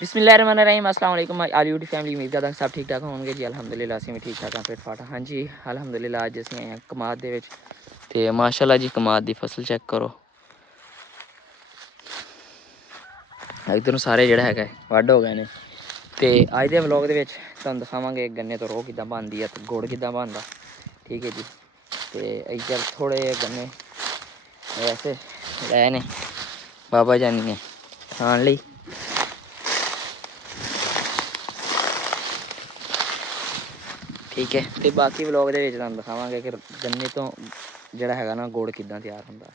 बिस्मिल्लाहिर्रहमानिर्रहीम अस्सलाम वालेकुम आल यूट्यूब फैमिली। उम्मीद करदा सब ठीक ठाक होणगे जी। अलहमदुलिल्लाह असीं भी ठीक ठाक हां फिट फाट। हाँ जी अलहमदुलिल्लाह अज असीं आए कमाद दे विच ते माशाअल्लाह जी कमाद दी फसल चेक करो। इधरों सारे जिहड़ा हैगा वड्ड हो गए ने ते अज दे व्लॉग दे विच तुहानूं दिखावांगे गन्ने तो रोह किद्दां बनदी है ते गुड़ किद्दां बनदा। ठीक है जी। ते इधर थोड़े गन्ने वैसे लाए ने बाबा जानी ने खाण लई। ठीक है तो बाकी व्लॉग दे विच तुहानूं दिखावांगे कि गन्ने तो जिहड़ा हैगा ना गुड़ किद्दां तैयार हुंदा।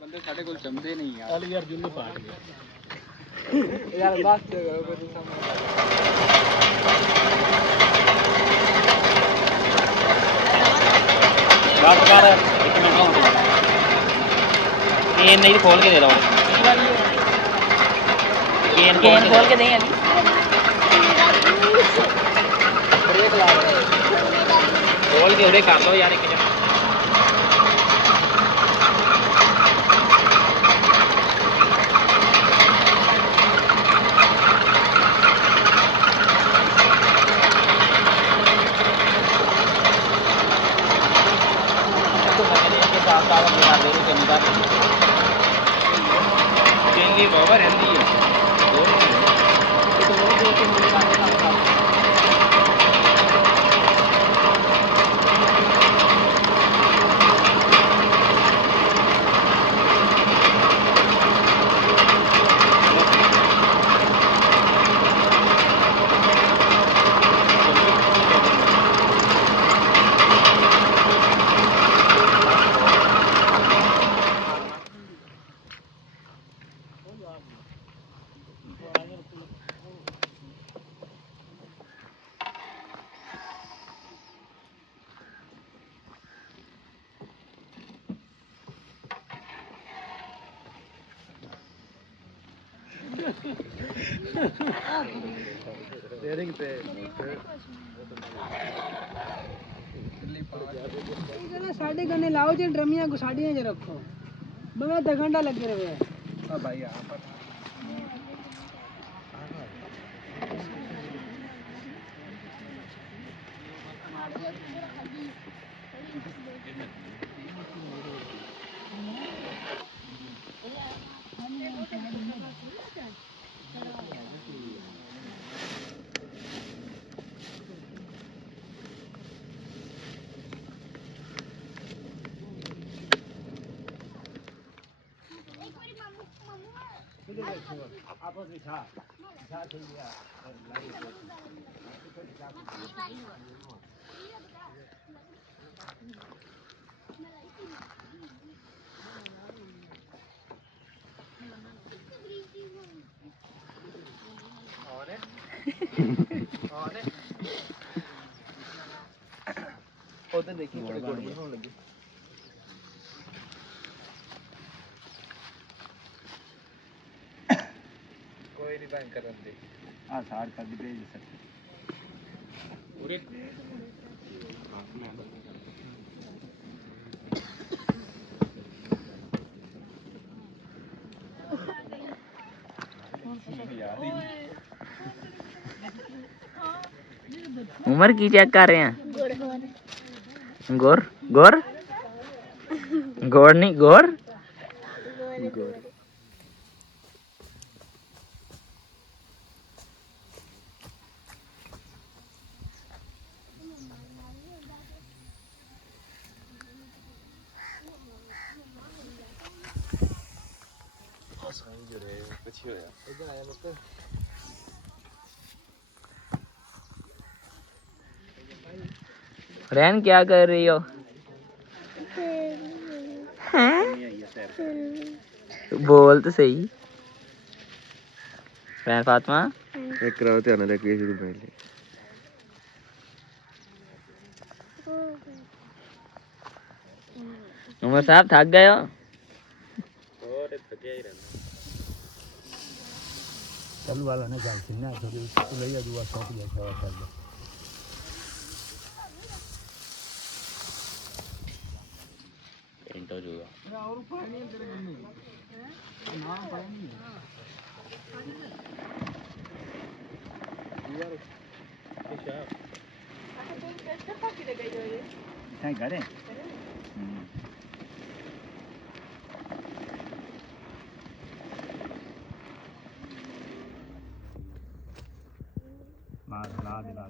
बंदे साडे कोल जमदे नहीं यार। चल यार जुल्लू पाट गया यार बस करो फिर समझ बात कर एक मिनट हो केन नहीं खोल के दे दो केन खोल के दें अभी ब्रेक ला रहे खोल के उड़े कर लो यार एक जन बाबा रहती है साढ़े गन्ने लाओ जे ड्रमियां गुसाड़ियां जे रखो बगैर 10 घंटा लगे रहे भाई यहाँ पर आपस में छा થઈ ગયા ਉਹਦੇ ਦੇਖੀ ਕਿਹੜੇ ਗੁੜ ਬਣਾਉਣ ਲੱਗੇ कोई नहीं बैंक कर दे हां सार कर दे भेज सकते पूरे उमर की चेक कर रहे हैं गुड़ गुड़ गुड़ नहीं गुड़ रैन क्या कर रही हो? हैं? बोल तो सही। रैन फातिमा एक कराओ ध्यान रख के शुरू कर ले उमर साहब थक गए हो? और थके ही रहना चल वाला ने जाल छिन्ना थोड़ी तो ले जा दुआ शॉट ले जावा कर दे इंटो जुआ और पानी तेरे गन्ने ना पानी Hai gare. Mas lá de lá.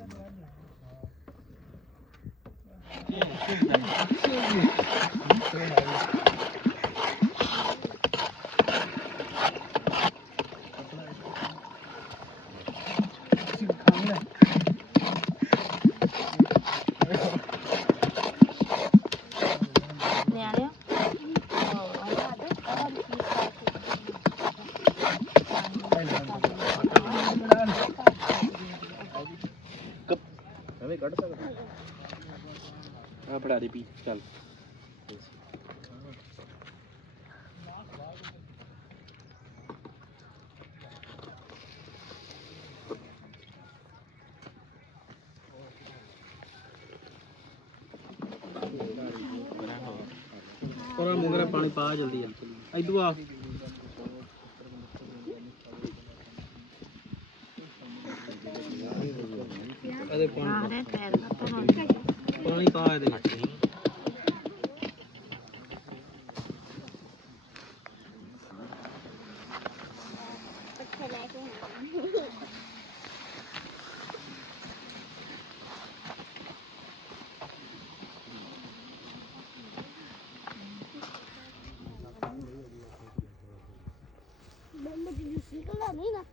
ਐਵੇਂ ਕੱਢ ਸਕਦਾ ਆ ਫੜਾ ਦੇ ਪੀ ਚੱਲ ਪਰ ਮੁੰਗਰਾ ਪਾਣੀ ਪਾ ਜਲਦੀ ਆ ਇਦੋਂ ਆ ਇਹਦੇ ਪਾਣੀ ਪਾ ਇਹਦੇ ਵਿੱਚ Mamma, did you see the lamina?